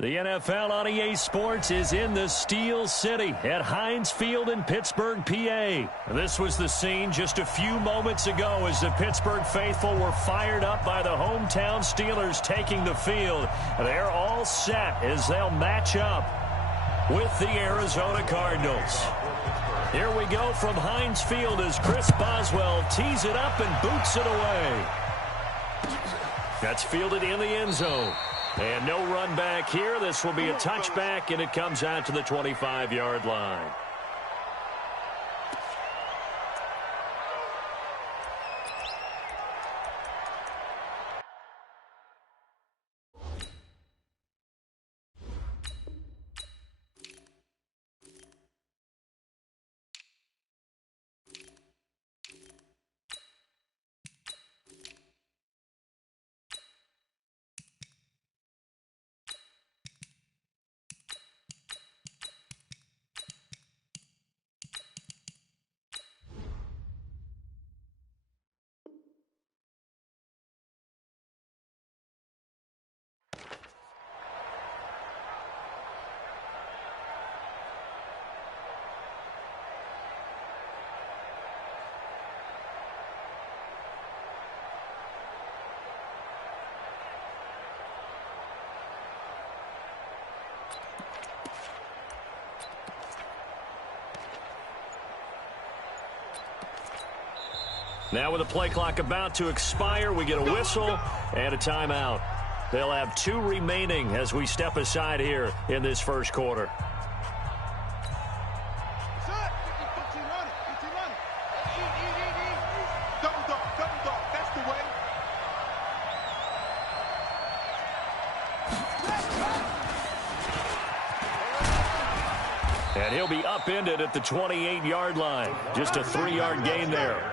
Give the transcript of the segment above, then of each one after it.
The NFL on EA Sports is in the Steel City at Heinz Field in Pittsburgh, PA. This was the scene just a few moments ago as the Pittsburgh faithful were fired up by the hometown Steelers taking the field. They're all set as they'll match up with the Arizona Cardinals. Here we go from Heinz Field as Chris Boswell tees it up and boots it away. That's fielded in the end zone. And no run back here. This will be a touchback, and it comes out to the 25-yard line. Now with the play clock about to expire, we get a whistle and a timeout. They'll have 2 remaining as we step aside here in this first quarter. And he'll be upended at the 28-yard line. Just a 3-yard gain there.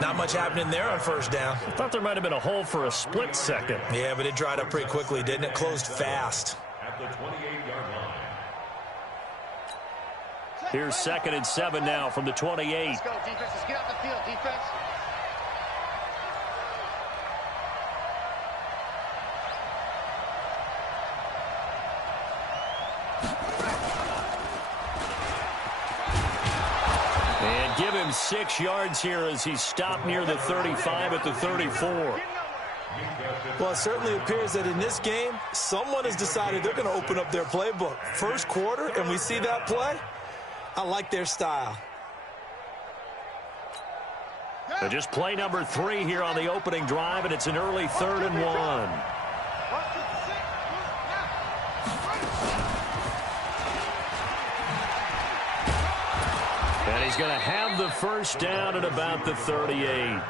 Not much happening there on first down. I thought there might have been a hole for a split second. Yeah, but it dried up pretty quickly, didn't it? Closed fast. At the 28-yard line. Here's 2nd and 7 now from the 28. Let's go, defense. Let's get out the field, defense. And give him 6 yards here as he stopped near the 35 at the 34. Well, it certainly appears that in this game, someone has decided they're going to open up their playbook. First quarter, and we see that play. I like their style. So just play number 3 here on the opening drive, and it's an early 3rd and 1. And he's going to have the first down at about the 38.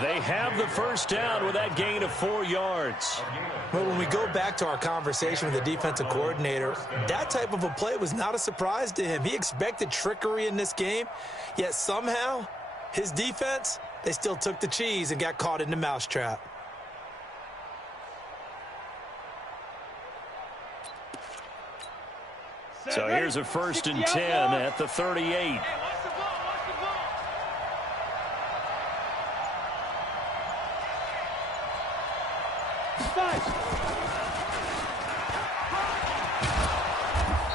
They have the first down with that gain of 4 yards. Well, when we go back to our conversation with the defensive coordinator, that type of a play was not a surprise to him. He expected trickery in this game, yet somehow his defense, they still took the cheese and got caught in the mousetrap. So here's a 1st and 10 at the 38.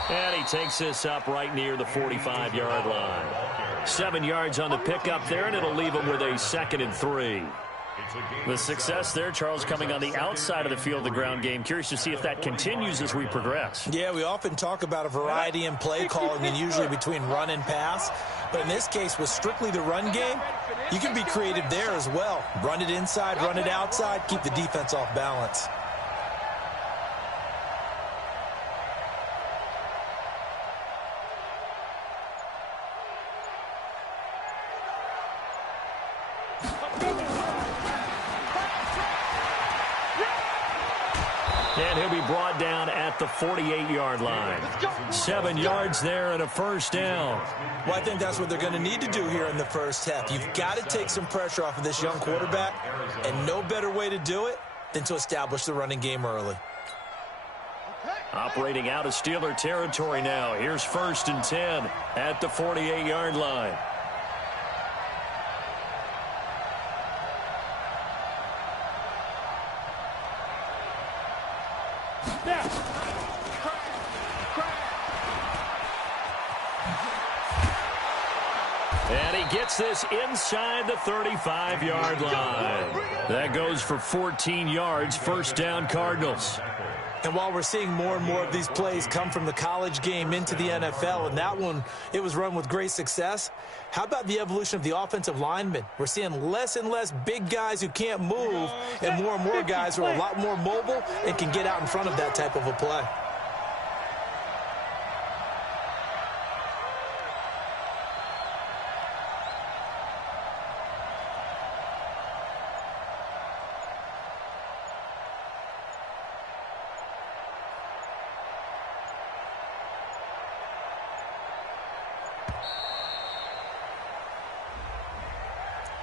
And he takes this up right near the 45-yard line. 7 yards on the pickup there, and it'll leave him with a 2nd and 3. The success there, Charles, coming on the outside of the field, the ground game. Curious to see if that continues as we progress. Yeah, we often talk about a variety in play calling and usually between run and pass. But in this case, with strictly the run game, you can be creative there as well. Run it inside, run it outside, keep the defense off balance. And he'll be brought down at the 48-yard line. 7 yards there and a first down. Well, I think that's what they're going to need to do here in the first half. You've got to take some pressure off of this young quarterback, and no better way to do it than to establish the running game early. Operating out of Steeler territory now. Here's 1st and 10 at the 48-yard line. And he gets this inside the 35-yard line. That goes for 14 yards, first down Cardinals. And while we're seeing more and more of these plays come from the college game into the NFL, and that one, it was run with great success, how about the evolution of the offensive linemen? We're seeing less and less big guys who can't move and more guys who are a lot more mobile and can get out in front of that type of a play.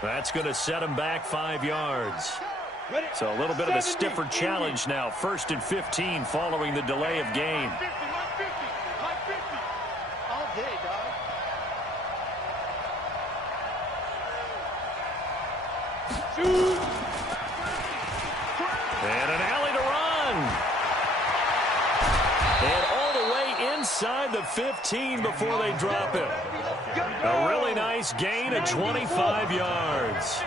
That's going to set him back 5 yards. So a little bit of a stiffer challenge now. 1st and 15 following the delay of game. All day, dog. And an alley to run. And all the way inside the 15 before they drop it. A really nice gain of 25 yards.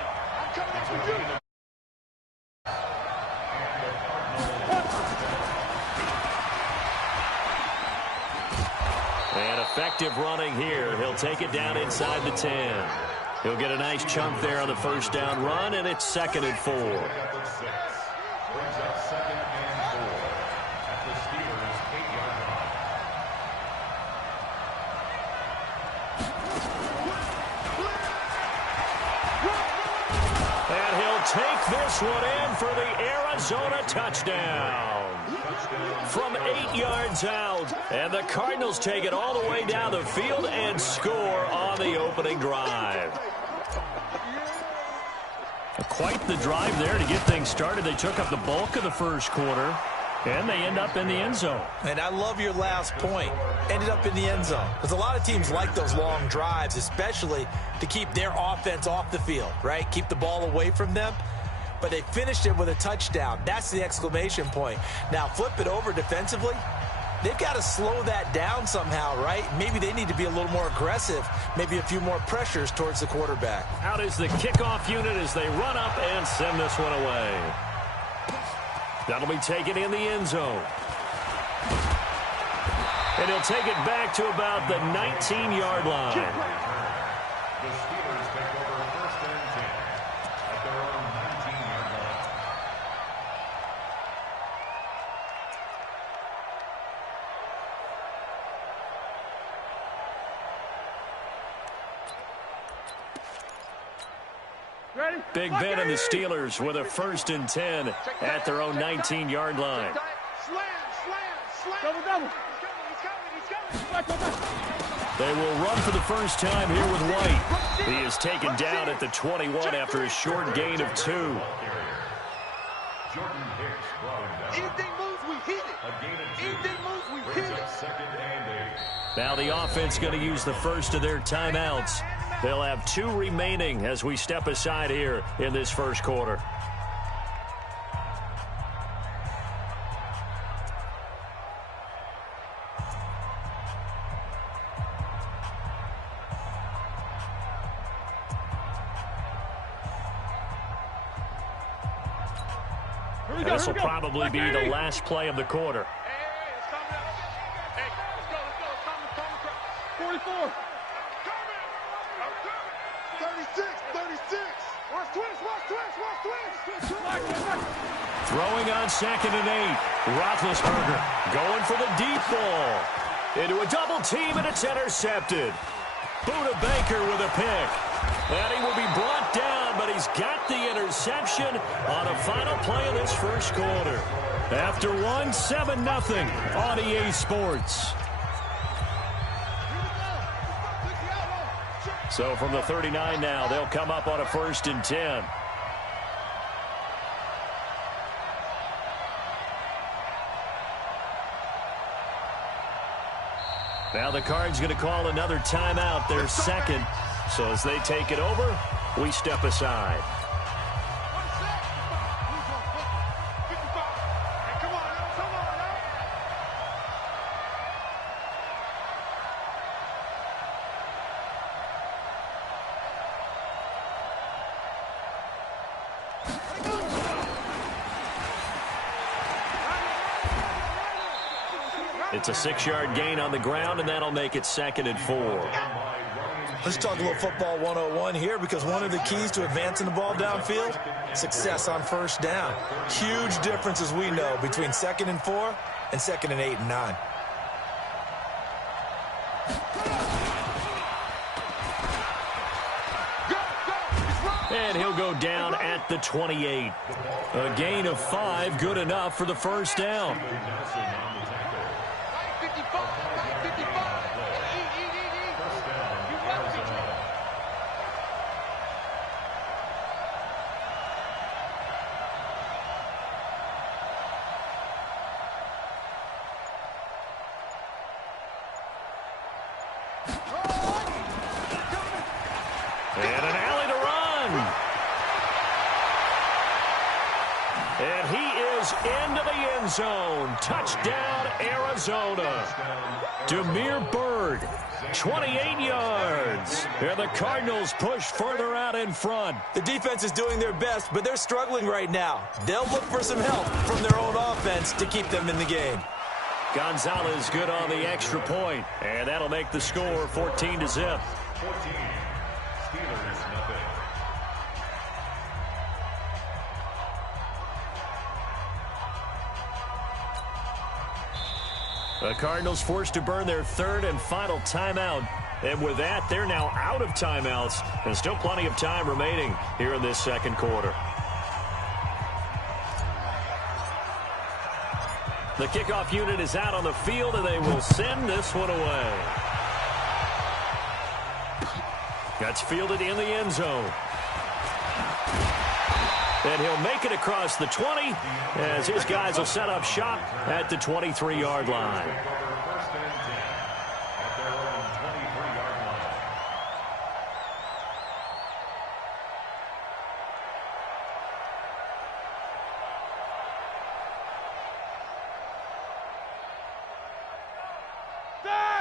And effective running here. He'll take it down inside the 10. He'll get a nice chunk there on the first down run, and it's 2nd and 4. Take this one in for the Arizona touchdown. From 8 yards out. And the Cardinals take it all the way down the field and score on the opening drive. Quite the drive there to get things started. They took up the bulk of the first quarter. And they end up in the end zone. And I love your last point. Ended up in the end zone. Because a lot of teams like those long drives, especially to keep their offense off the field, right? Keep the ball away from them. But they finished it with a touchdown. That's the exclamation point. Now, flip it over defensively. They've got to slow that down somehow, right? Maybe they need to be a little more aggressive. Maybe a few more pressures towards the quarterback. Out is the kickoff unit as they run up and send this one away. That'll be taken in the end zone. And he'll take it back to about the 19-yard line. The Steelers take over 1st and 10 at their own 19-yard line. Ready? Big Ben and the Steelers with a 1st and 10 at their own 19-yard line. Slam. Double. He's coming. They will run for the first time here with White. He is taken down at the 21 after a short gain of 2. Jordan Hicks brought him down. Anything moves, we hit it. A gain of 2. Anything moves, we hit Brings it. up 2nd and 8. Now the offense going to use the first of their timeouts. They'll have 2 remaining as we step aside here in this first quarter. This will probably be the last play of the quarter. Hey, it's coming up. Hey, let's go. It's coming. 44. 36. Watch twist. Throwing on 2nd and 8. Roethlisberger going for the deep ball. Into a double team, and it's intercepted. Buda Baker with a pick. And he will be brought down, but he's got the interception on a final play of this first quarter. After 7-0 on EA Sports. So from the 39 now, they'll come up on a 1st and 10. Now the Cards going to call another timeout, their 2nd. So as they take it over, we step aside. It's a 6-yard gain on the ground, and that'll make it 2nd and 4. Let's talk a little football 101 here, because one of the keys to advancing the ball downfield, success on first down. Huge difference, as we know, between 2nd and 4 and 2nd and 8 and 9. And he'll go down at the 28. A gain of 5, good enough for the first down. And an alley to run. And he is into the end zone. Touchdown, Arizona. Damiere Byrd, 28 yards. And the Cardinals push further out in front. The defense is doing their best, but they're struggling right now. They'll look for some help from their own offense to keep them in the game. Gonzalez good on the extra point, and that'll make the score 14-0. 14. Steelers, nothing. The Cardinals forced to burn their 3rd and final timeout. And with that, they're now out of timeouts. And still plenty of time remaining here in this 2nd quarter. The kickoff unit is out on the field, and they will send this one away. That's fielded in the end zone. And he'll make it across the 20 as his guys will set up shop at the 23-yard line. First and 10 at their own 23-yard line.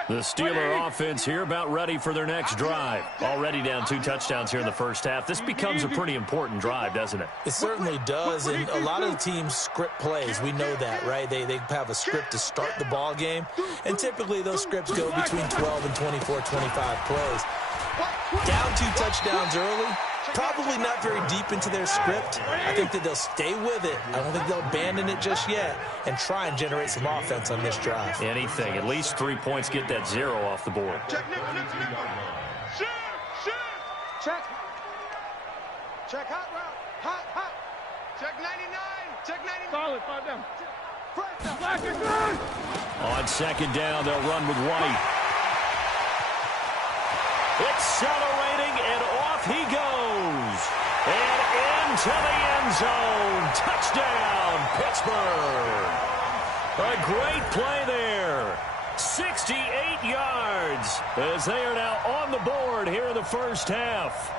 The Steeler offense here about ready for their next drive. Already down 2 touchdowns here in the first half. This becomes a pretty important drive, doesn't it? It certainly does, and a lot of the teams script plays. We know that, right? They have a script to start the ball game, and typically those scripts go between 12 and 24, 25 plays. Down 2 touchdowns early, probably not very deep into their script. I think that they'll stay with it. I don't think they'll abandon it just yet and try and generate some offense on this drive. Anything. At least 3 points, get that 0 off the board. Check, shoot, check. Check hot route, hot. Check 99, check 99. Solid, 5 down. Black is good. On 2nd down, they'll run with White. Accelerating, and off he goes. And into the end zone. Touchdown, Pittsburgh. A great play there. 68 yards as they are now on the board here in the first half.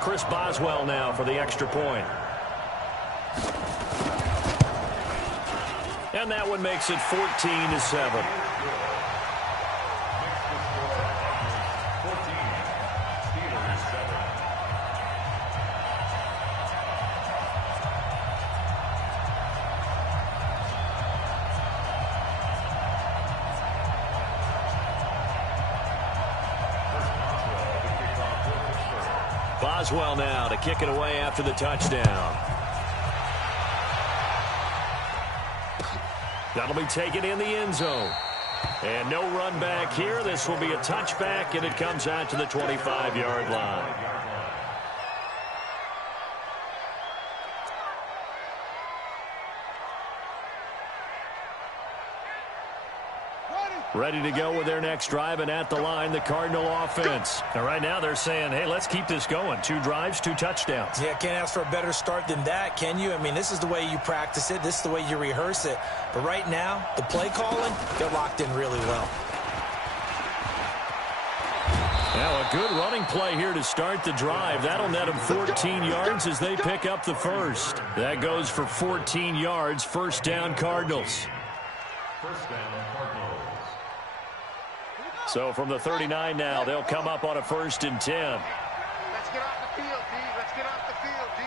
Chris Boswell now for the extra point. And that one makes it 14-7. Boswell now to kick it away after the touchdown. That'll be taken in the end zone. And no run back here. This will be a touchback, and it comes out to the 25-yard line. Ready to go with their next drive, and at the line, the Cardinal offense. And right now they're saying, hey, let's keep this going. 2 drives, 2 touchdowns. Yeah, can't ask for a better start than that, can you? I mean, this is the way you practice it. This is the way you rehearse it. But right now, the play calling, they're locked in really well. Now, a good running play here to start the drive. That'll net them 14 yards as they pick up the first. That goes for 14 yards. First down, Cardinals. First down, Cardinals. So from the 39 now, they'll come up on a 1st and 10. Let's get off the field, D. Let's get off the field, D.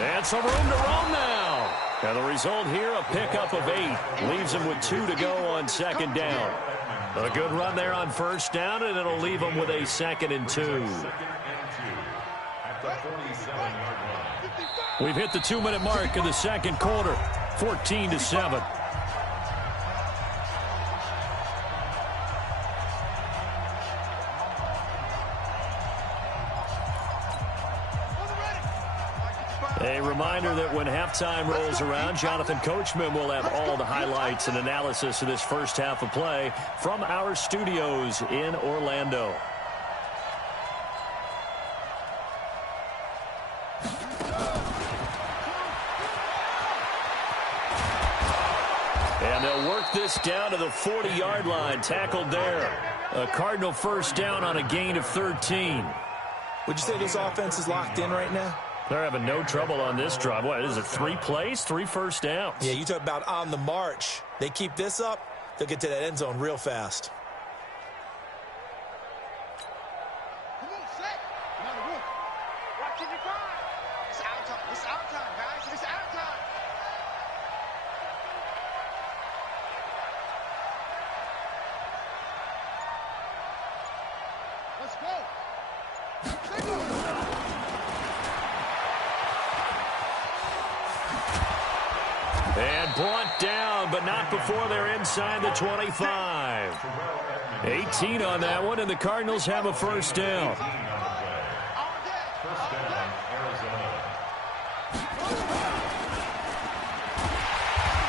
And some room to roam now. And the result here, a pickup of 8. Leaves them with 2 to go on 2nd down. A good run there on 1st down, and it'll leave them with a 2nd and 2. We've hit the 2-minute mark in the 2nd quarter. 14-7. A reminder that when halftime rolls around, Jonathan Coachman will have all the highlights and analysis of this first half of play from our studios in Orlando. And they'll work this down to the 40-yard line. Tackled there. A Cardinal 1st down on a gain of 13. Would you say this offense is locked in right now? They're having no trouble on this drive. What is it, 3 plays, 3 first downs? Yeah, you talk about on the march. They keep this up, they'll get to that end zone real fast. Come on, set. Watch it, you're fine. It's our time. It's our time, guys. It's our time. Let's go. And brought down, but not before they're inside the 25. 18 on that one, and the Cardinals have a 1st down.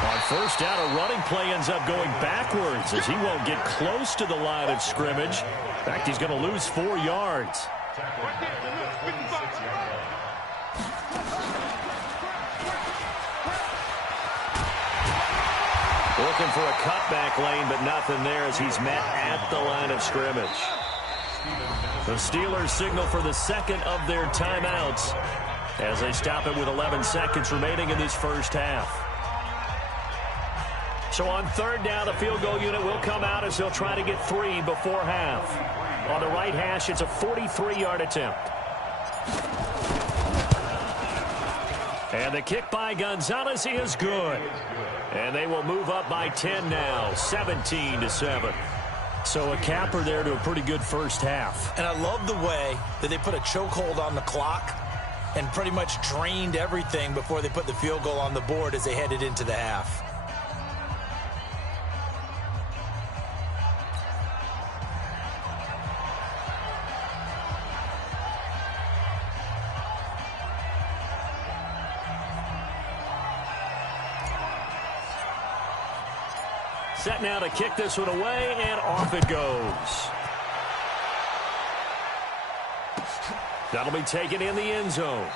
On 1st down, a running play ends up going backwards as he won't get close to the line of scrimmage. In fact, he's going to lose 4 yards. Looking for a cutback lane, but nothing there as he's met at the line of scrimmage. The Steelers signal for the 2nd of their timeouts as they stop it with 11 seconds remaining in this first half. So on 3rd down, the field goal unit will come out as they'll try to get 3 before half. On the right hash, it's a 43-yard attempt. And the kick by Gonzalez is good. And they will move up by 10 now, 17-7. So a capper there to a pretty good first half. And I love the way that they put a chokehold on the clock and pretty much drained everything before they put the field goal on the board as they headed into the half. Set now to kick this one away, and off it goes. That'll be taken in the end zone.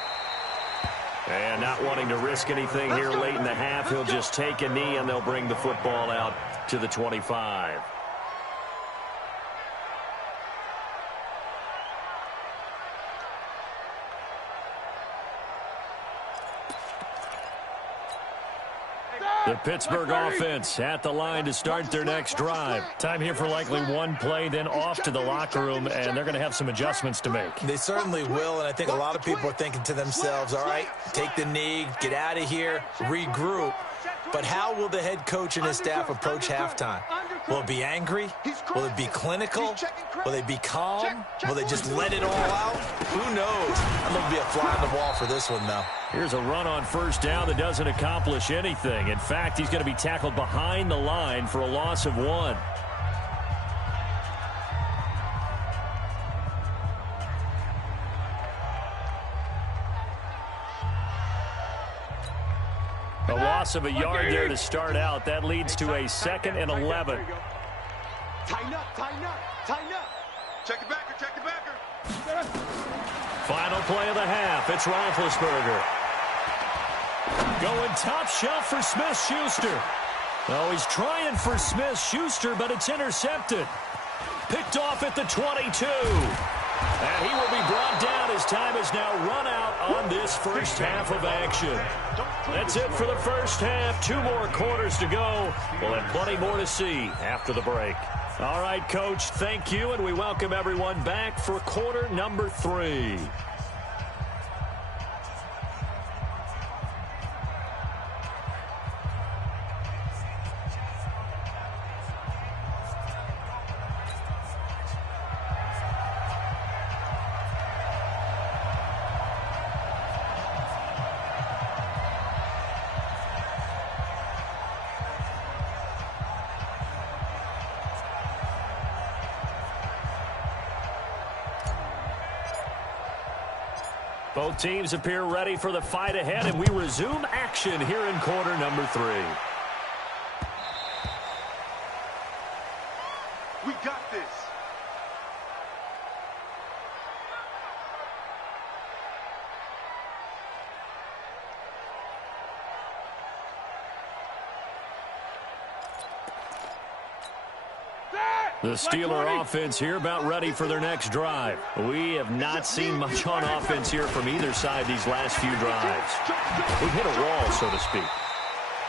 And not wanting to risk anything here late in the half, he'll just take a knee, and they'll bring the football out to the 25. The Pittsburgh offense at the line to start their next drive. Time here for likely 1 play, then off to the locker room, and they're going to have some adjustments to make. They certainly will, and I think a lot of people are thinking to themselves, all right, take the knee, get out of here, regroup. But how will the head coach and his staff approach halftime? Will it be angry? Will it be clinical? Will they be calm? Will they just let it all out? Who knows? I'm going to be a fly on the wall for this one, though. Here's a run on 1st down that doesn't accomplish anything. In fact, he's going to be tackled behind the line for a loss of 1. A loss of a yard there to start out. That leads to a 2nd and 11. Tighten up, tighten up, tighten up. Check the backer, check the backer. Final play of the half. It's Roethlisberger. Going top shelf for Smith-Schuster. Oh, he's trying for Smith-Schuster, but it's intercepted. Picked off at the 22. And he will be brought down as time has now run out on this first half of action. That's it for the first half. 2 more quarters to go. We'll have plenty more to see after the break. All right, Coach, thank you, and we welcome everyone back for quarter number 3. Both teams appear ready for the fight ahead, and we resume action here in quarter number 3. We got this. The Steeler offense here about ready for their next drive. We have not seen much on offense here from either side these last few drives. We've hit a wall, so to speak.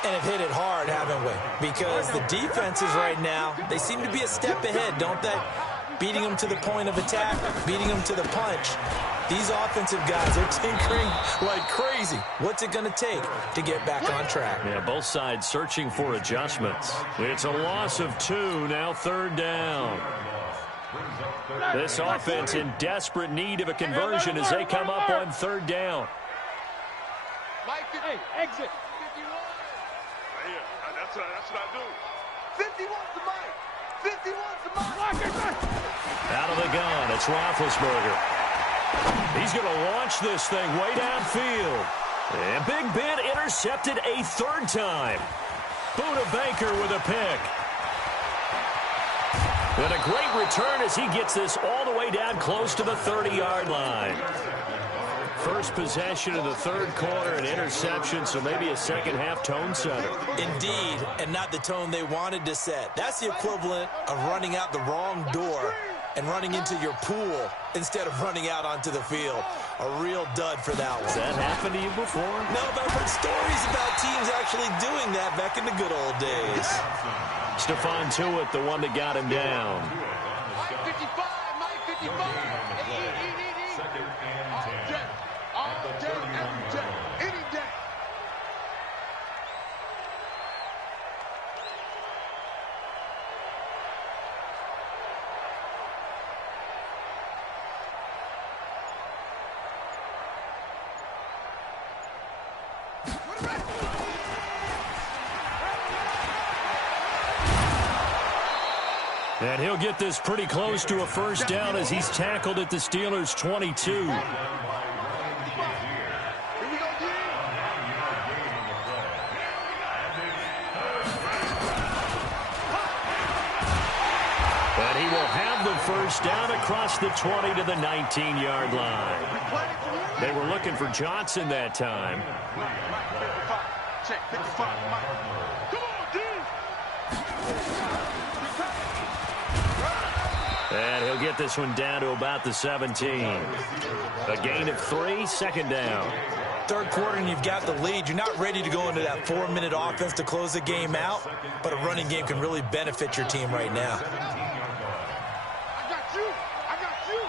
And have hit it hard, haven't we? Because the defenses right now, they seem to be a step ahead, don't they? Beating them to the point of attack, beating them to the punch. These offensive guys are tinkering like crazy. What's it going to take to get back on track? Yeah, both sides searching for adjustments. It's a loss of 2, now 3rd down. This offense in desperate need of a conversion as they come up on 3rd down. Hey, exit. 51. Yeah, that's what I do. 51's the mic. 51's the mic. Out of the gun, it's Roethlisberger. He's going to launch this thing way downfield. And Big Ben intercepted a 3rd time. Buda Baker with a pick. And a great return as he gets this all the way down close to the 30-yard line. First possession of the 3rd quarter, an interception, so maybe a second-half tone setter. Indeed, and not the tone they wanted to set. That's the equivalent of running out the wrong door and running into your pool instead of running out onto the field. A real dud for that one. Has that happened to you before? No, but I've heard stories about teams actually doing that back in the good old days. Stephon Tuitt, the one that got him down. Mike 55, Mike 55. Second and 10. All day, every day, any day. And he'll get this pretty close to a first down as he's tackled at the Steelers' 22. And he will have the first down across the 20 to the 19-yard line. They were looking for Johnson that time. Check 55, Mike. Come on, dude. And he'll get this one down to about the 17. A gain of 3, 2nd down. 3rd quarter and you've got the lead. You're not ready to go into that 4-minute offense to close the game out, but a running game can really benefit your team right now. I got you. I got you.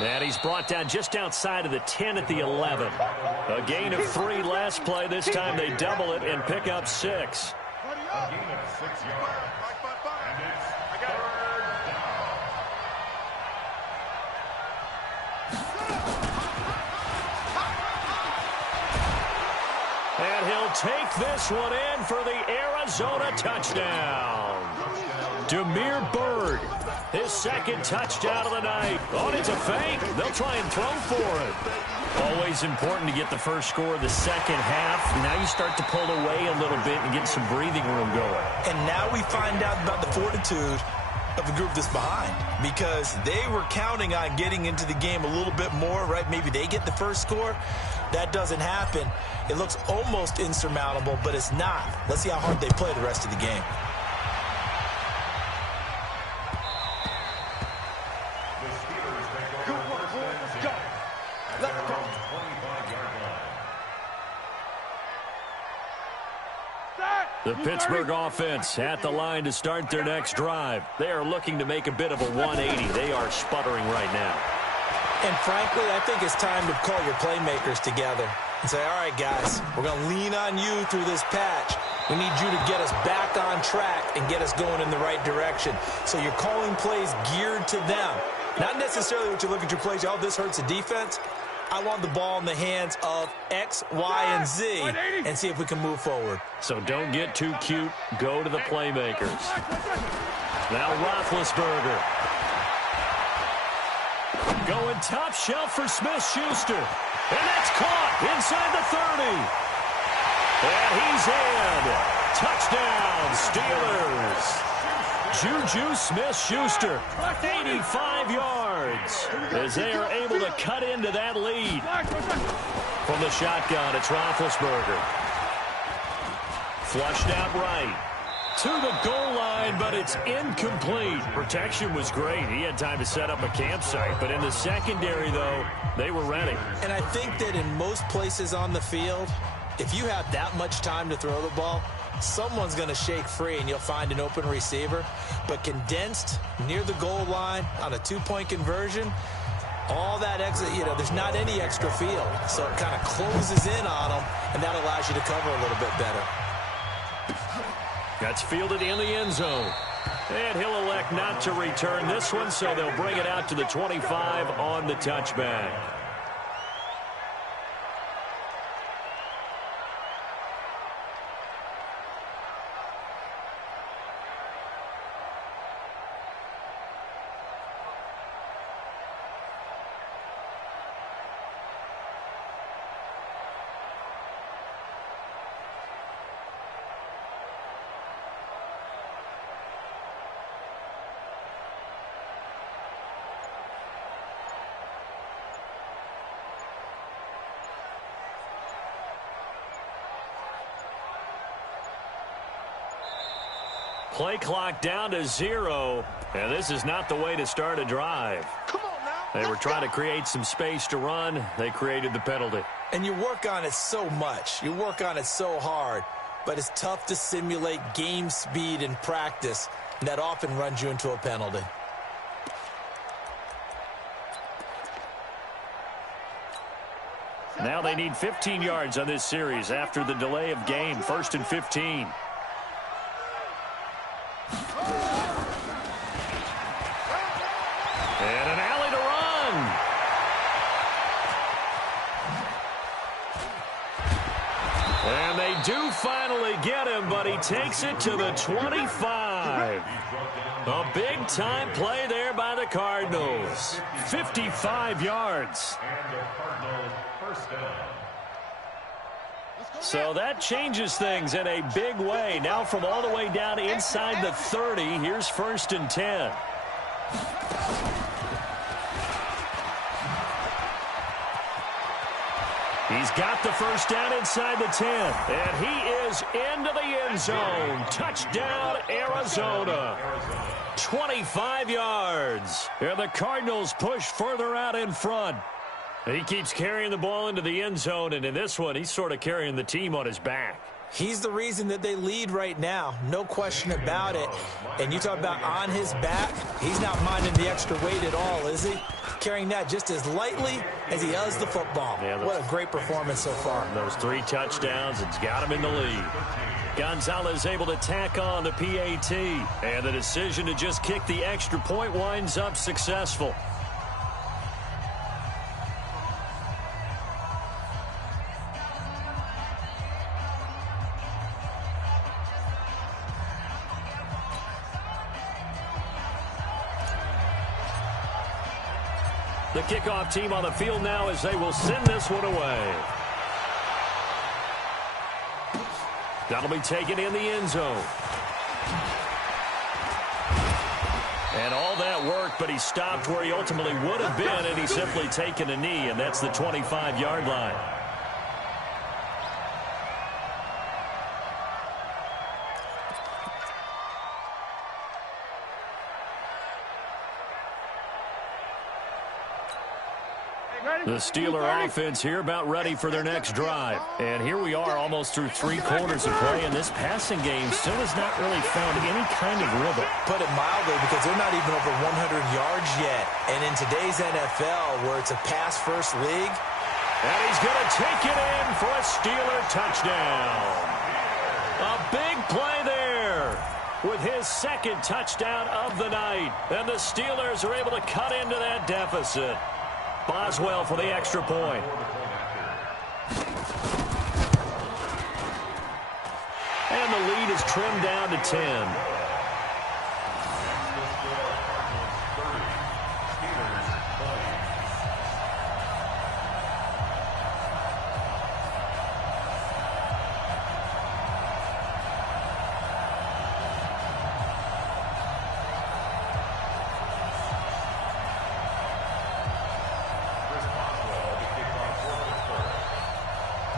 And he's brought down just outside of the 10 at the 11. A gain of 3 last play. This time they double it and pick up 6. A gain of 6 yards. And it's 3rd down. And he'll take this one in for the Arizona touchdown. Damiere Byrd, his 2nd touchdown of the night. Oh, it's a fake. They'll try and throw for it. Always important to get the first score of the second half. Now you start to pull away a little bit and get some breathing room going. And now we find out about the fortitude of the group that's behind because they were counting on getting into the game a little bit more, right? Maybe they get the first score. That doesn't happen. It looks almost insurmountable, but it's not. Let's see how hard they play the rest of the game. The Pittsburgh offense at the line to start their next drive. They are looking to make a bit of a 180. They are sputtering right now. And frankly, I think it's time to call your playmakers together and say, all right, guys, we're going to lean on you through this patch. We need you to get us back on track and get us going in the right direction. So you're calling plays geared to them. Not necessarily what you look at your plays, oh, this hurts the defense. I want the ball in the hands of X, Y, and Z and see if we can move forward. So don't get too cute. Go to the playmakers. Now Roethlisberger. Going top shelf for Smith-Schuster. And that's caught inside the 30. And he's in. Touchdown, Steelers. Juju Smith-Schuster, 85 yards, as they are able to cut into that lead. From the shotgun, it's Roethlisberger. Flushed out right. To the goal line, but it's incomplete. Protection was great. He had time to set up a campsite, but in the secondary, though, they were ready. And I think that in most places on the field, if you have that much time to throw the ball, someone's going to shake free and you'll find an open receiver. But condensed near the goal line on a two-point conversion, all that exit, there's not any extra field. So it kind of closes in on them, and that allows you to cover a little bit better. That's fielded in the end zone. And he'll elect not to return this one, so they'll bring it out to the 25 on the touchback. Play clock down to 0, and this is not the way to start a drive. Come on now. They were trying to create some space to run. They created the penalty. And you work on it so much. You work on it so hard. But it's tough to simulate game speed in practice, and that often runs you into a penalty. Now they need 15 yards on this series after the delay of game. 1st and 15. And an alley to run. And they do finally get him, but he takes it to the 25. A big-time play there by the Cardinals. 55 yards. So that changes things in a big way. Now from all the way down inside the 30, here's 1st and 10. He's got the first down inside the 10. And he is into the end zone. Touchdown, Arizona. 25 yards. And the Cardinals push further out in front. He keeps carrying the ball into the end zone, and in this one, he's sort of carrying the team on his back. He's the reason that they lead right now. No question about it. And you talk about on his back, he's not minding the extra weight at all, is he? Carrying that just as lightly as he does the football. Yeah, what a great performance so far. Those 3 touchdowns, it's got him in the lead. Gonzalez able to tack on the PAT. And the decision to just kick the extra point winds up successful. The kickoff team on the field now as they will send this one away. That'll be taken in the end zone. And all that worked, but he stopped where he ultimately would have been, and he's simply taken a knee, and that's the 25-yard line. The Steeler offense here about ready for their next drive. And here we are almost through 3 quarters of play, and this passing game still has not really found any kind of rhythm. Put it mildly, because they're not even over 100 yards yet. And in today's NFL, where it's a pass-first league. And he's going to take it in for a Steeler touchdown. A big play there with his second touchdown of the night. And the Steelers are able to cut into that deficit. Boswell for the extra point. And the lead is trimmed down to 10.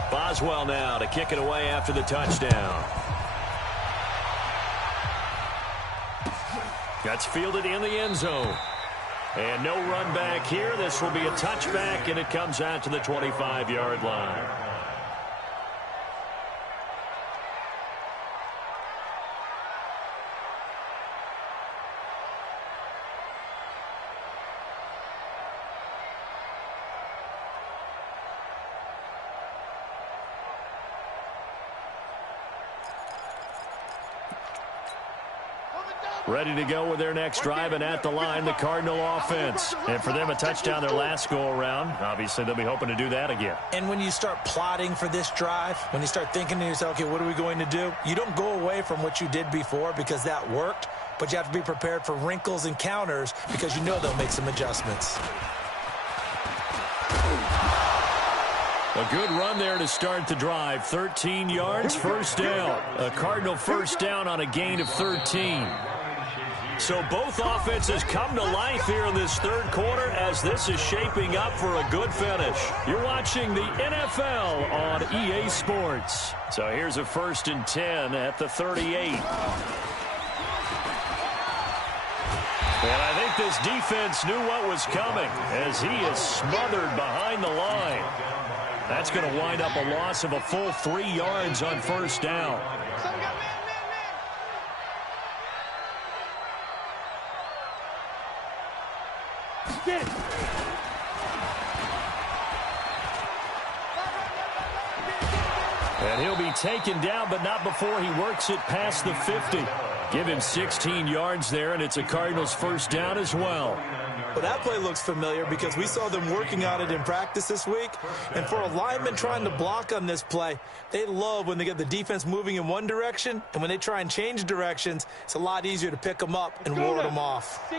Boswell now to kick it away after the touchdown. That's fielded in the end zone. And no run back here. This will be a touchback, and it comes out to the 25-yard line. Ready to go with their next drive, and at the line, the Cardinal offense. And for them, a touchdown their last go-around. Obviously, they'll be hoping to do that again. And when you start plotting for this drive, when you start thinking to yourself, okay, what are we going to do? You don't go away from what you did before because that worked, but you have to be prepared for wrinkles and counters because you know they'll make some adjustments. A good run there to start the drive. 13 yards, first down. A Cardinal first down on a gain of 13. So both offenses come to life here in this third quarter as this is shaping up for a good finish. You're watching the NFL on EA Sports. So here's a 1st and 10 at the 38. And I think this defense knew what was coming as he is smothered behind the line. That's going to wind up a loss of a full 3 yards on first down. And he'll be taken down, but not before he works it past the 50. Give him 16 yards there, and it's a Cardinals first down as well. Well, that play looks familiar because we saw them working on it in practice this week. And for a lineman trying to block on this play, they love when they get the defense moving in one direction. And when they try and change directions, it's a lot easier to pick them up and ward them off.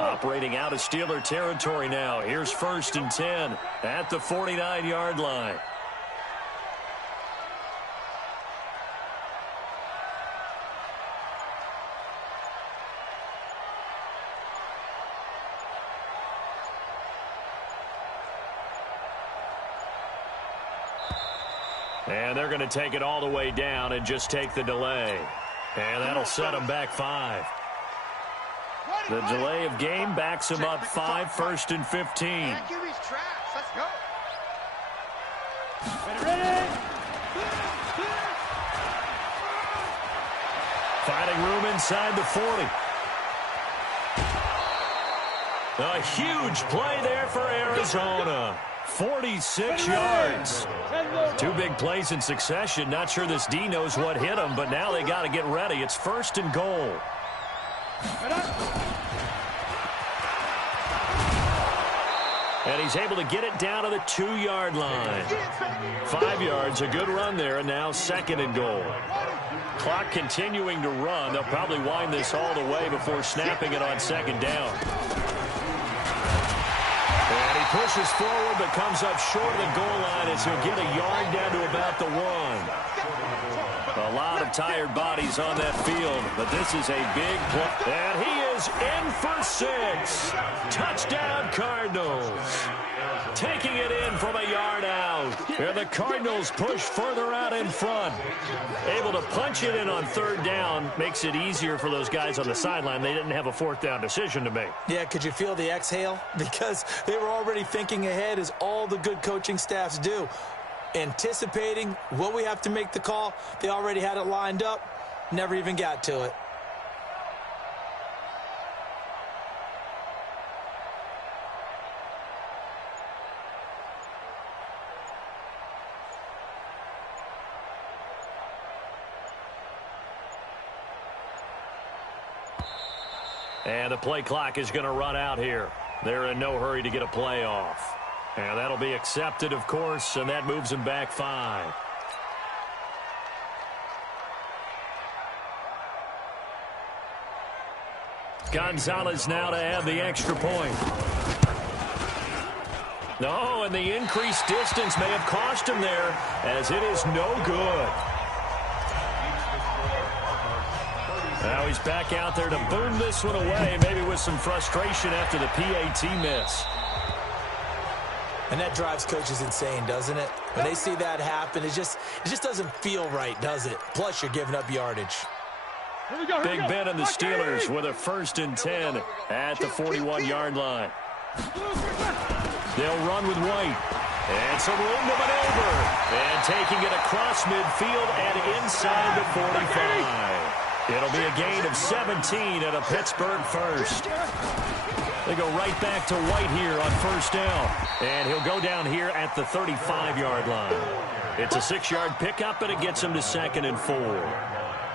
Operating out of Steeler territory now. Here's 1st and 10 at the 49-yard line. And they're going to take it all the way down and just take the delay. And that'll set them back 5. The delay of game backs him up 5, 1st and 15. Let's go. Finding room inside the 40. A huge play there for Arizona. 46 yards. 2 big plays in succession. Not sure this D knows what hit him, but now they got to get ready. It's 1st and goal. And he's able to get it down to the 2-yard line. 5 yards, a good run there, and now 2nd and goal. Clock continuing to run. They'll probably wind this all the way before snapping it on 2nd down. And he pushes forward but comes up short of the goal line as he'll get a yard down to about the 1. A lot of tired bodies on that field, but this is a big play. And he is is in for 6. Touchdown, Cardinals. Taking it in from a yard out. And the Cardinals push further out in front. Able to punch it in on 3rd down. Makes it easier for those guys on the sideline. They didn't have a 4th down decision to make. Yeah, could you feel the exhale? Because they were already thinking ahead, as all the good coaching staffs do. Anticipating, will we have to make the call? They already had it lined up. Never even got to it. And the play clock is going to run out here. They're in no hurry to get a play off. And that'll be accepted, of course, and that moves them back 5. Gonzalez now to add the extra point. No, and the increased distance may have cost him there, as it is no good. Now he's back out there to boom this one away, maybe with some frustration after the PAT miss. And that drives coaches insane, doesn't it? When they see that happen, it just doesn't feel right, does it? Plus, you're giving up yardage. Big Ben and the Steelers with a 1st and 10 at the 41-yard line. They'll run with White. And some room to maneuver. And taking it across midfield and inside the 45. It'll be a gain of 17 and a Pittsburgh 1st. They go right back to White here on 1st down. And he'll go down here at the 35-yard line. It's a 6-yard pickup, and it gets him to 2nd and 4.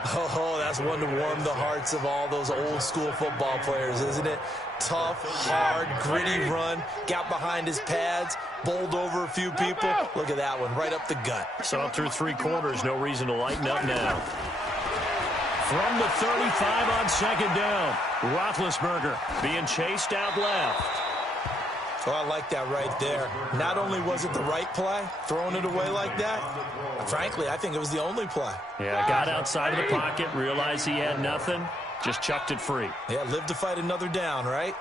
Oh, that's one to warm the hearts of all those old-school football players, isn't it? Tough, hard, gritty run. Got behind his pads, bowled over a few people. Look at that one, right up the gut. Saw through 3 quarters, no reason to lighten up now. From the 35 on 2nd down, Roethlisberger being chased out left. Oh, I like that right there. Not only was it the right play, throwing it away like that, frankly, I think it was the only play. Yeah, got outside of the pocket, realized he had nothing, just chucked it free. Yeah, live to fight another down, right?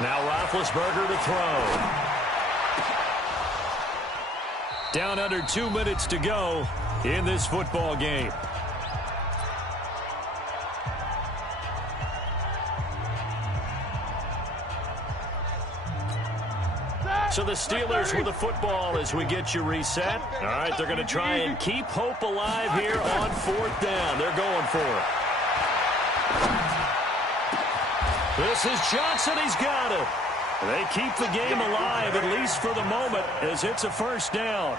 Now Roethlisberger to throw. Down under 2 minutes to go in this football game. So the Steelers with the football as we get you reset. All right, they're going to try and keep hope alive here on 4th down. They're going for it. This is Johnson. He's got it. They keep the game alive, at least for the moment, as it's a 1st down.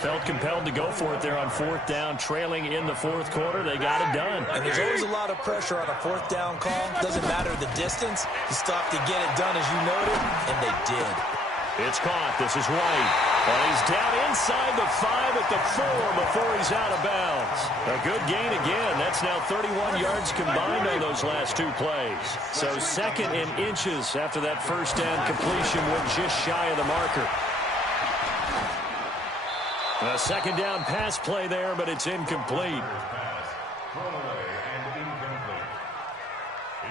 Felt compelled to go for it there on 4th down, trailing in the 4th quarter. They got it done. And there's always a lot of pressure on a 4th down call. Doesn't matter the distance. You stop to get it done, as you noted, and they did. It's caught. This is White. And he's down inside the 5 at the 4 before he's out of bounds. A good gain again. That's now 31 yards combined on those last 2 plays. So 2nd in inches after that 1st down completion went just shy of the marker. A 2nd down pass play there, but it's incomplete. Throwaway and incomplete.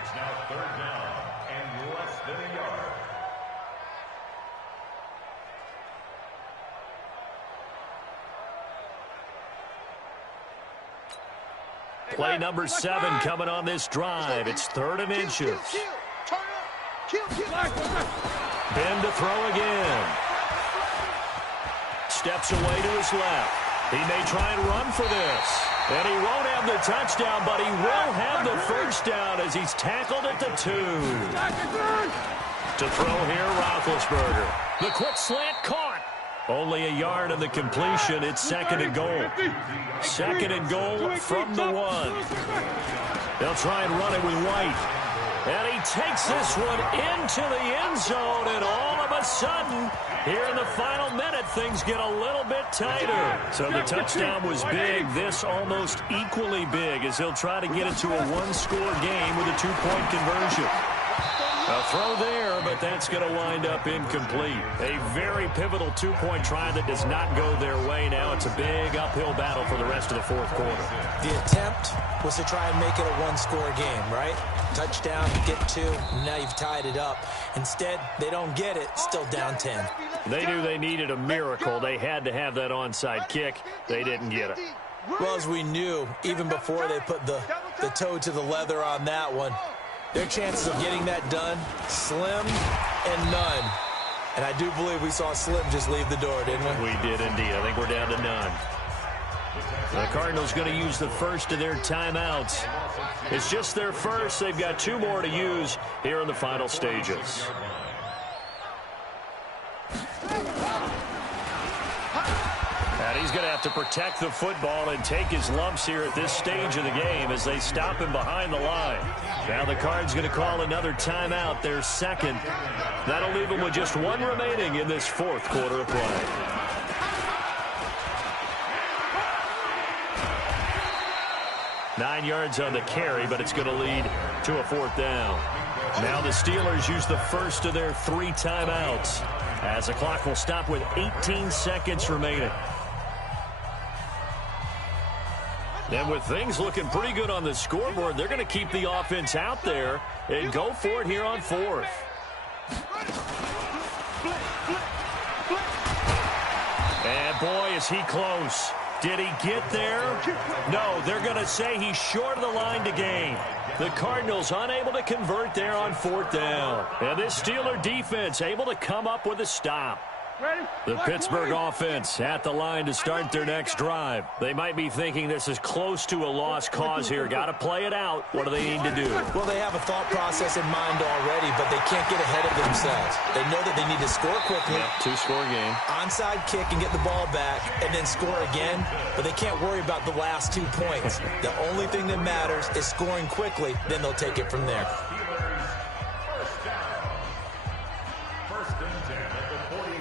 It's now 3rd down and less than a yard. Play number 7 coming on this drive. It's 3rd and inches. Ben to throw again. Steps away to his left. He may try and run for this. And he won't have the touchdown, but he will have the 1st down as he's tackled at the 2. To throw here, Roethlisberger. The quick slant caught. Only a yard on the completion. It's 2nd and goal. 2nd and goal from the 1. They'll try and run it with White. And he takes this one into the end zone, and all of a sudden, here in the final minute, things get a little bit tighter. So the touchdown was big. This almost equally big as he'll try to get it to a 1-score game with a 2-point conversion. A throw there, but that's going to wind up incomplete. A very pivotal two-point try that does not go their way. Now it's a big uphill battle for the rest of the fourth quarter. The attempt was to try and make it a one-score game, right? Touchdown, get two, now you've tied it up. Instead, they don't get it, still down 10. They knew they needed a miracle. They had to have that onside kick. They didn't get it. Well, as we knew, even before they put the toe to the leather on that one, their chances of getting that done, slim and none. And I do believe we saw Slim just leave the door, didn't we? We did indeed. I think we're down to none. The Cardinals going to use the first of their timeouts. It's just their first. They've got two more to use here in the final stages. And he's going to have to protect the football and take his lumps here at this stage of the game as they stop him behind the line. Now the Cards going to call another timeout, their second. That'll leave them with just one remaining in this fourth quarter of play. Nine yards on the carry, but it's going to lead to a fourth down. Now the Steelers use the first of their three timeouts as the clock will stop with 18 seconds remaining. And with things looking pretty good on the scoreboard, they're going to keep the offense out there and go for it here on fourth. And boy, is he close. Did he get there? No, they're going to say he's short of the line to gain. The Cardinals unable to convert there on fourth down. And this Steeler defense able to come up with a stop. The Pittsburgh offense at the line to start their next drive. They might be thinking this is close to a lost cause here. Got to play it out. What do they need to do? Well, they have a thought process in mind already, but they can't get ahead of themselves. They know that they need to score quickly. Yep, two-score game. Onside kick and get the ball back and then score again, but they can't worry about the last 2 points. The only thing that matters is scoring quickly, then they'll take it from there.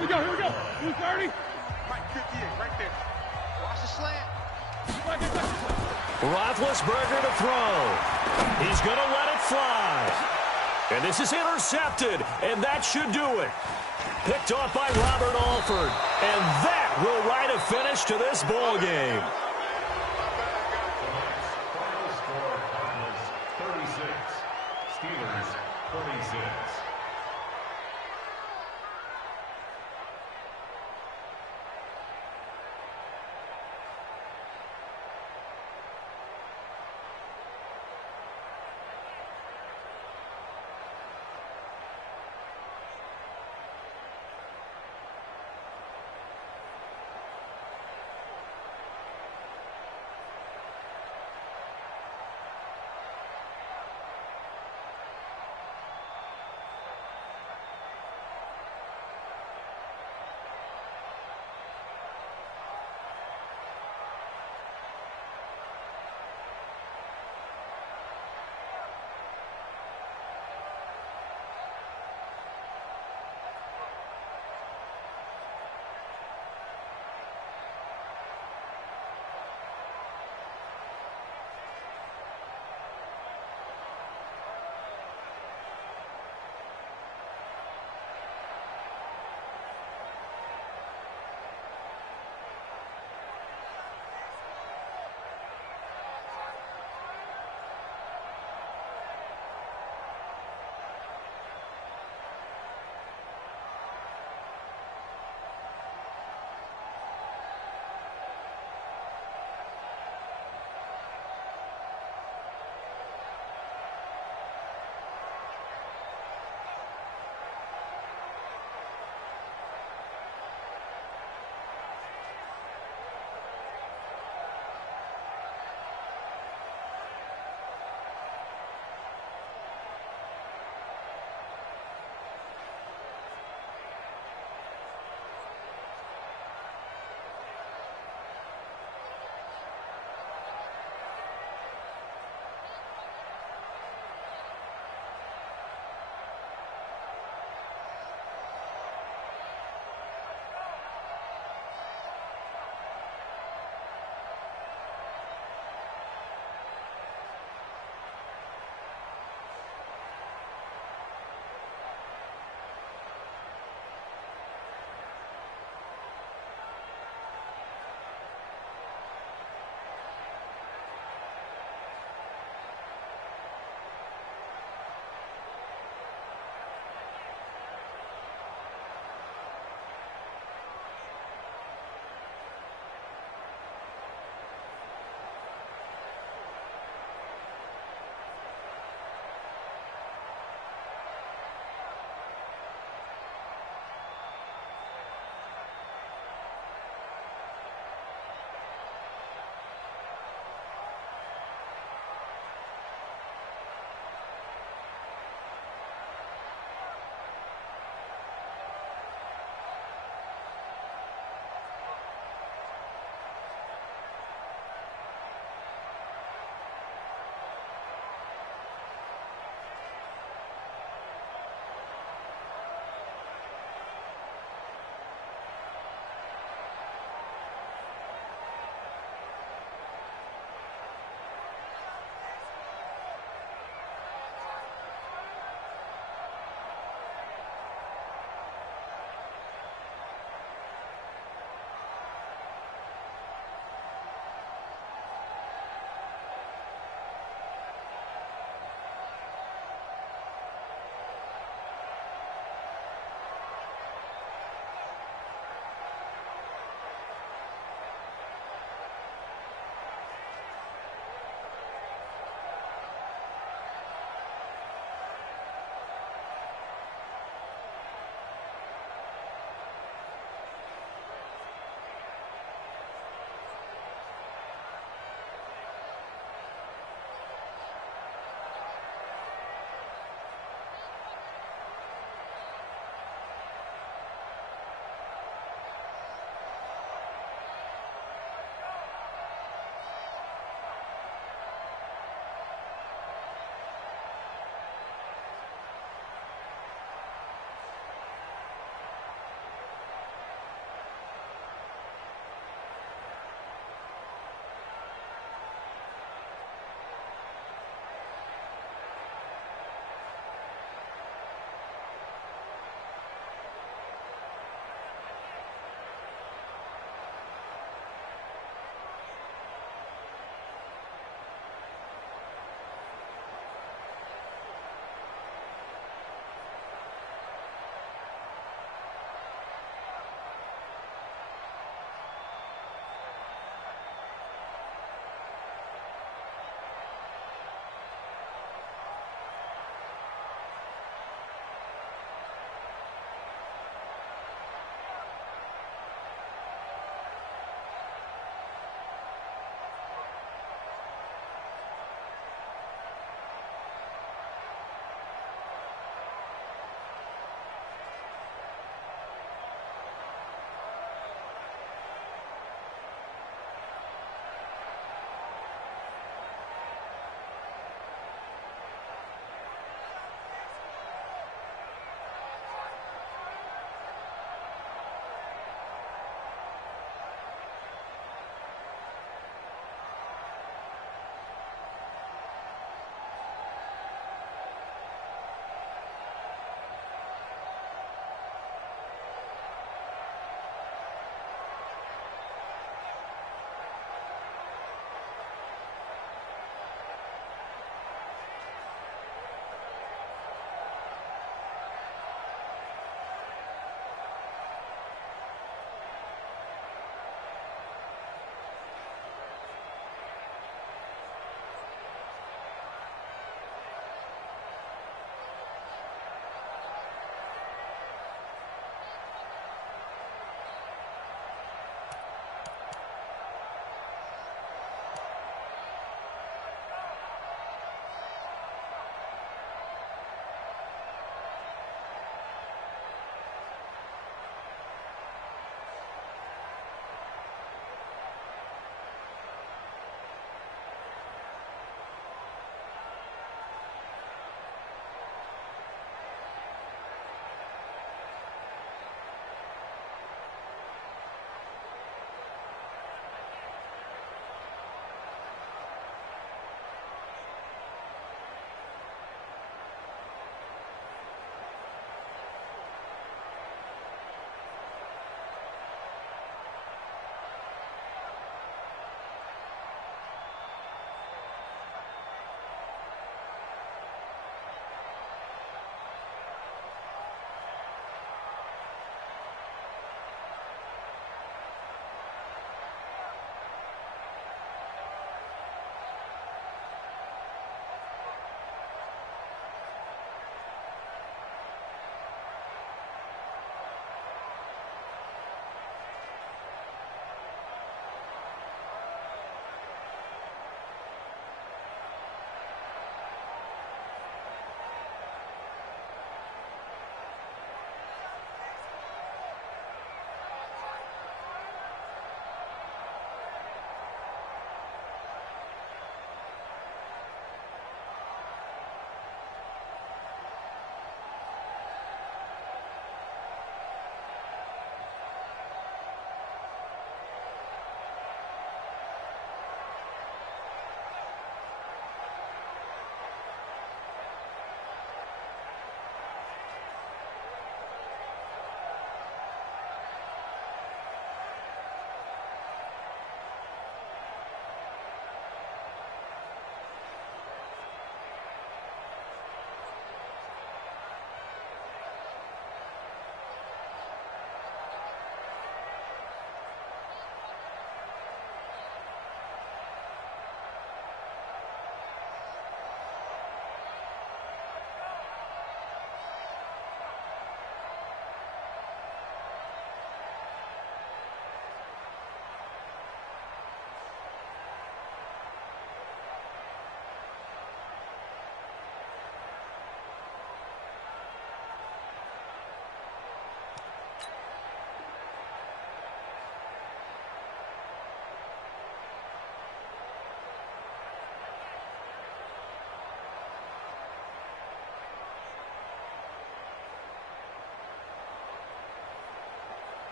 Here we go. 230. Right, 58, right there. Watch the slant. Roethlisberger to throw. He's going to let it fly. And this is intercepted, and that should do it. Picked off by Robert Alford. And that will write a finish to this ball game. Final score, Cardinals 36, Steelers 46.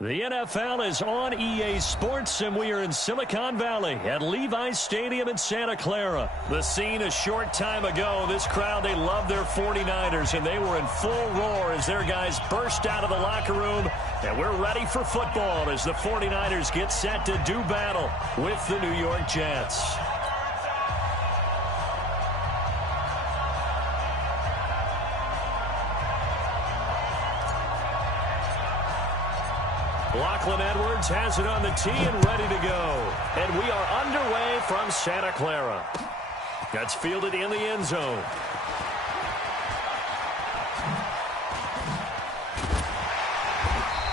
The NFL is on EA Sports, and we are in Silicon Valley at Levi's Stadium in Santa Clara. The scene a short time ago. This crowd, they love their 49ers, and they were in full roar as their guys burst out of the locker room. And we're ready for football as the 49ers get set to do battle with the New York Jets. Lachlan Edwards has it on the tee and ready to go. And we are underway from Santa Clara. That's fielded in the end zone.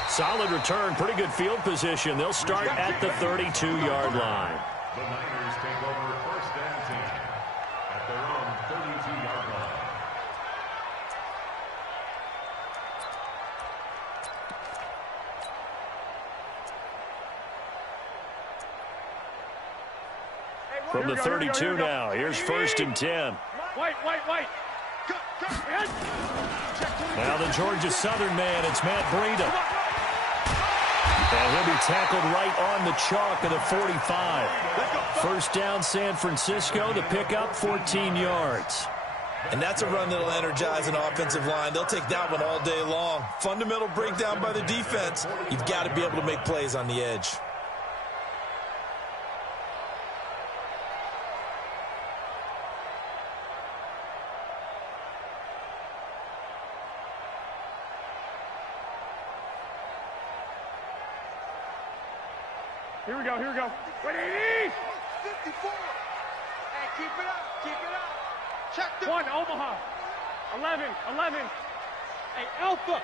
Solid return, pretty good field position. They'll start at the 32-yard line. The Niners take over first and 10 at their own 32-yard line. From the 32 now, here's first and 10. Wait. Now the Georgia Southern man, it's Matt Breida. And he'll be tackled right on the chalk of the 45. First down, San Francisco. The pickup, 14 yards. And that's a run that'll energize an offensive line. They'll take that one all day long. Fundamental breakdown by the defense. You've got to be able to make plays on the edge. Here we go. Wait, 80! 54! Hey, keep it up. Check the... 1, Omaha. 11. Hey, Alpha.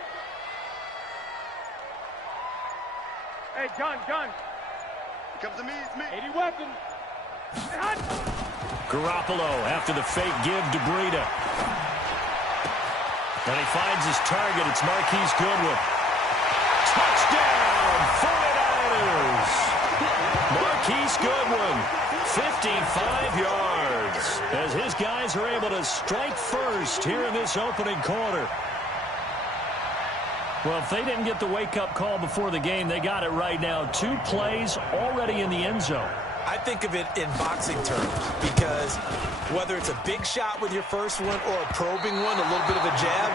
Hey, gun. Comes to me, it's me. 80 weapon. Garoppolo after the fake give to Breida. And he finds his target. It's Marquise Goodwin. Touchdown, 49ers! Marquise Goodwin, 55 yards, as his guys are able to strike first here in this opening quarter. Well, if they didn't get the wake-up call before the game, they got it right now. 2 plays already in the end zone. I think of it in boxing terms because whether it's a big shot with your first one or a probing one, a little bit of a jab,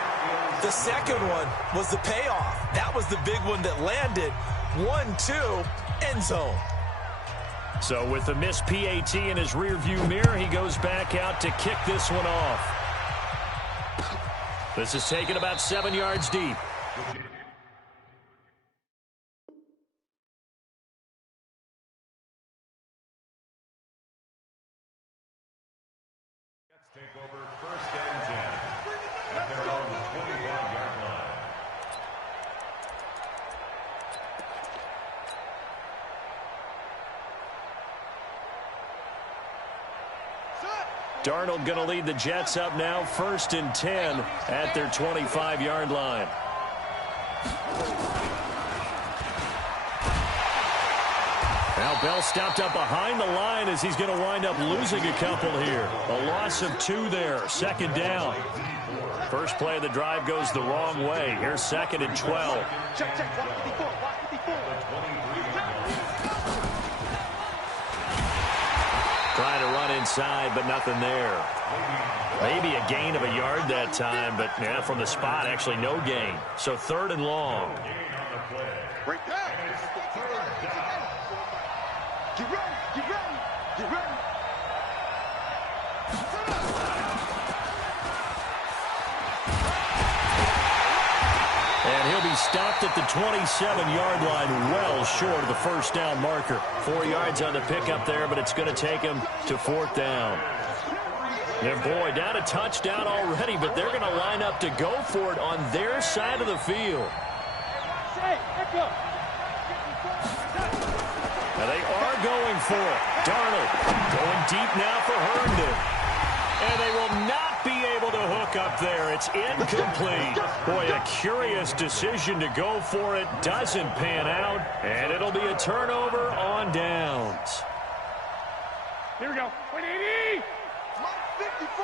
the second one was the payoff. That was the big one that landed. 1-2, end zone. So with the missed PAT in his rearview mirror, he goes back out to kick this one off. This is taken about 7 yards deep. Jets take over first and 10 at their own 25-yard line. Darnold going to lead the Jets up now, first and 10 at their 25-yard line. Now Bell stopped up behind the line as he's going to wind up losing a couple here. A loss of 2 there, second down. First play of the drive goes the wrong way. Here's second and 12. Check. 154. Trying to run inside, but nothing there. Maybe a gain of a yard that time, but yeah, from the spot, actually no gain. So third and long. Break down. Get ready. And he'll be stopped at the 27-yard line, well short of the first down marker. 4 yards on the pickup there, but it's going to take him to fourth down. And boy, down a touchdown already, but they're going to line up to go for it on their side of the field. Now they are going for it. Darnold going deep now for Herndon. And they will not be able to hook up there. It's incomplete. Boy, a curious decision to go for it. Doesn't pan out. And it'll be a turnover on downs. Here we go. 180.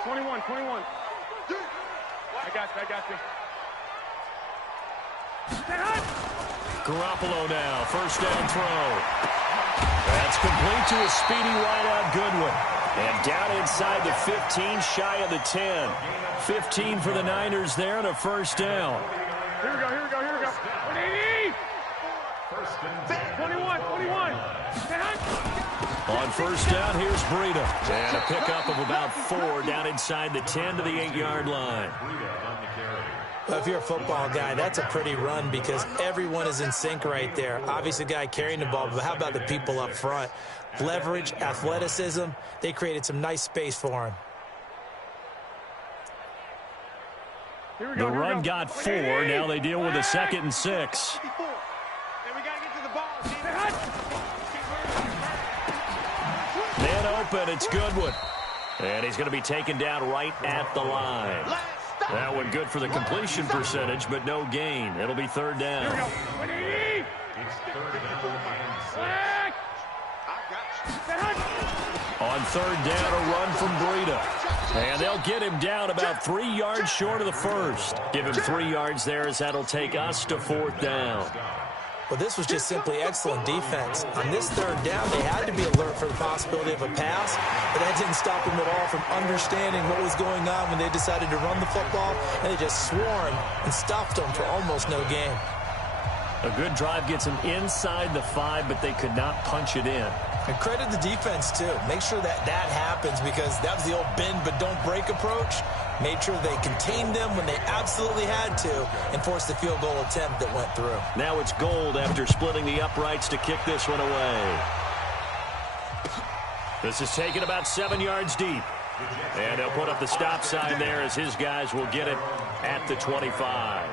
21. I got you. Stay high. Garoppolo now, first down throw. That's complete to a speedy wideout Goodwin. And down inside the 15, shy of the 10. 15 for the Niners there and a first down. Here we go. 21. On first down, here's Breida. And a pickup of about 4 down inside the 10 to the 8-yard line. Well, if you're a football guy, that's a pretty run because everyone is in sync right there. Obviously, the guy carrying the ball, but how about the people up front? Leverage, athleticism, they created some nice space for him. The run got 4. Now they deal with a 2nd and 6. Man open, it's Goodwin. And he's going to be taken down right at the line. That one good for the completion percentage, but no gain. It'll be 3rd down. It's 3rd down and 6. On 3rd down, a run from Breida. And they'll get him down about 3 yards short of the first. Give him 3 yards there as that'll take us to 4th down. Well, this was just simply excellent defense. On this 3rd down, they had to be alert for the possibility of a pass, but that didn't stop them at all from understanding what was going on when they decided to run the football, and they just swarmed and stopped them for almost no gain. A good drive gets them inside the 5, but they could not punch it in. And credit the defense, too. Make sure that happens because that was the old bend but don't break approach. Made sure they contained them when they absolutely had to and forced the field goal attempt that went through. Now it's Gold after splitting the uprights to kick this one away. This is taken about 7 yards deep. And they'll put up the stop sign there as his guys will get it at the 25.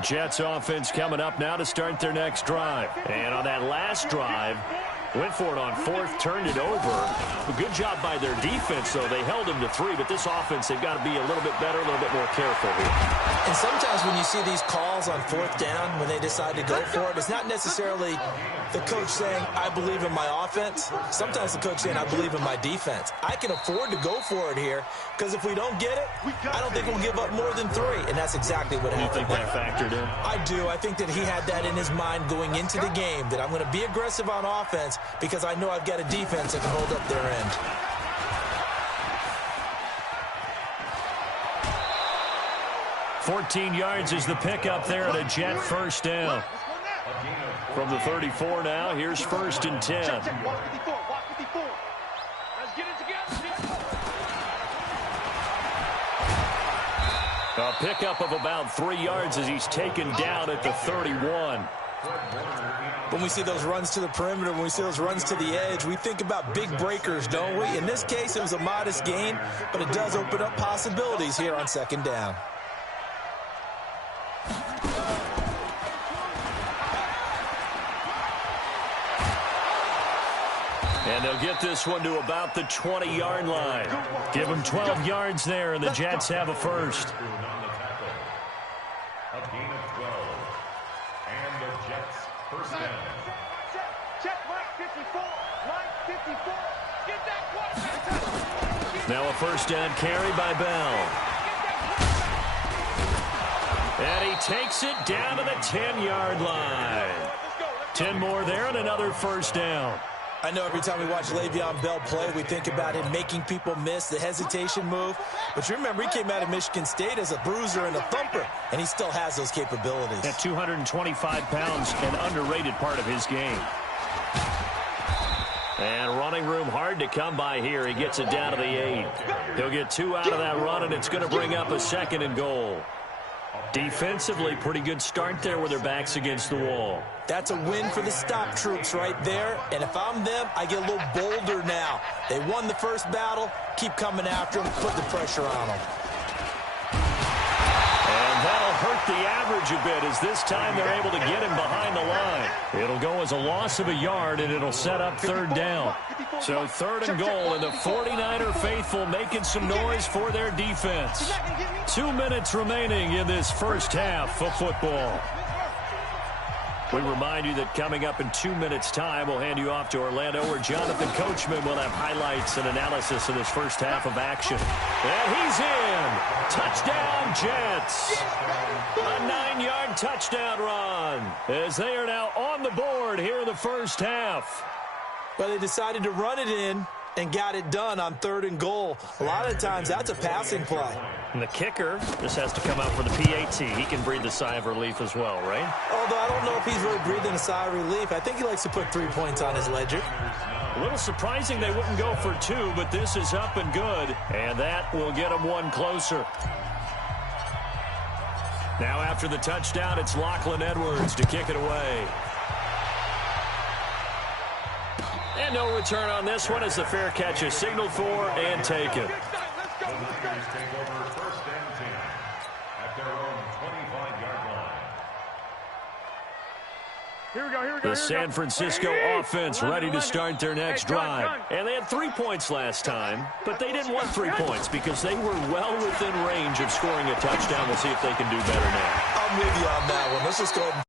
Jets offense coming up now to start their next drive. And on that last drive, went for it on 4th, turned it over. A good job by their defense, though. They held him to 3, but this offense, they've got to be a little bit better, a little bit more careful here. And sometimes when you see these calls on 4th down, when they decide to go for it, it's not necessarily the coach saying, I believe in my offense. Sometimes the coach saying, I believe in my defense. I can afford to go for it here because if we don't get it, I don't think we'll give up more than 3. And that's exactly what happened. You think that factored in? I do. I think that he had that in his mind going into the game, that I'm going to be aggressive on offense because I know I've got a defense that can hold up their end. $14 yards is the pickup there at a Jet first down. From the 34 now, here's 1st and 10. Walk 54. Let's get it together. A pickup of about 3 yards as he's taken down at the 31. When we see those runs to the perimeter, when we see those runs to the edge, we think about big breakers, don't we? In this case, it was a modest gain, but it does open up possibilities here on 2nd down. And they'll get this one to about the 20-yard line. Give them 12 yards there, and the Jets have a first. A gain of 12. And the Jets first down. Check Mike 54. Mike 54. Get that quarterback. Now a first down carry by Bell. And he takes it down to the 10-yard line. 10 more there and another first down. I know every time we watch Le'Veon Bell play, we think about him making people miss, the hesitation move. But you remember, he came out of Michigan State as a bruiser and a thumper, and he still has those capabilities. At 225 pounds, an underrated part of his game. And running room hard to come by here. He gets it down to the 8. He'll get 2 out of that run, and it's going to bring up a 2nd and goal. Defensively, pretty good start there with their backs against the wall. That's a win for the stop troops right there. And if I'm them, I get a little bolder now. They won the first battle. Keep coming after them. Put the pressure on them. And that'll hurt the average a bit as this time they're able to get him behind the line. It'll go as a loss of a yard, and it'll set up 3rd down. So 3rd and goal, and the 49er faithful making some noise for their defense. 2 minutes remaining in this first half of football. We remind you that coming up in 2 minutes' time, we'll hand you off to Orlando, where Jonathan Coachman will have highlights and analysis of this first half of action. And he's in. Touchdown, Jets. A 9-yard touchdown run as they are now on the board here in the first half. Well, they decided to run it in and got it done on 3rd and goal. A lot of times that's a passing play. And the kicker just has to come out for the PAT. He can breathe a sigh of relief as well, right? Although I don't know if he's really breathing a sigh of relief. I think he likes to put 3 points on his ledger. A little surprising they wouldn't go for 2, but this is up and good. And that will get them one closer. Now after the touchdown, it's Lachlan Edwards to kick it away. And no return on this one as the fair catch is signaled for and taken. The Niners take over 1st and 10 at their own 25-yard line. The San Francisco offense ready to start their next drive. And they had 3 points last time, but they didn't want 3 points because they were well within range of scoring a touchdown. We'll see if they can do better now. I'm with you on that one. Let's just go ahead and